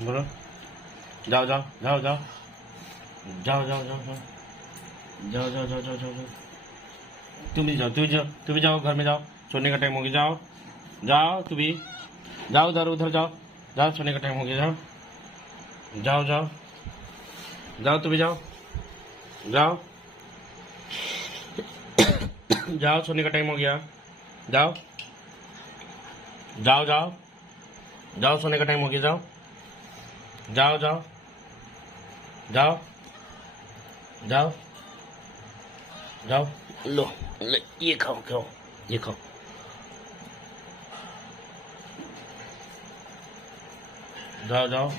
बोलो जाओ जाओ जाओ जाओ जाओ जाओ जाओ जाओ जाओ जाओ जाओ जाओ जाओ तुम भी जाओ तुम भी जाओ घर में जाओ सोने का टाइम हो गया जाओ जाओ तुम भी जाओ उधर जाओ जाओ सोने का टाइम हो गया जाओ जाओ जाओ जाओ तुम भी जाओ जाओ जाओ सोने का टाइम हो गया जाओ जाओ जाओ जाओ सोने का टाइम हो गया जाओ जाओ जाओ जाओ जाओ जाओ लो ले ये खाओ ये खाओ जाओ जाओ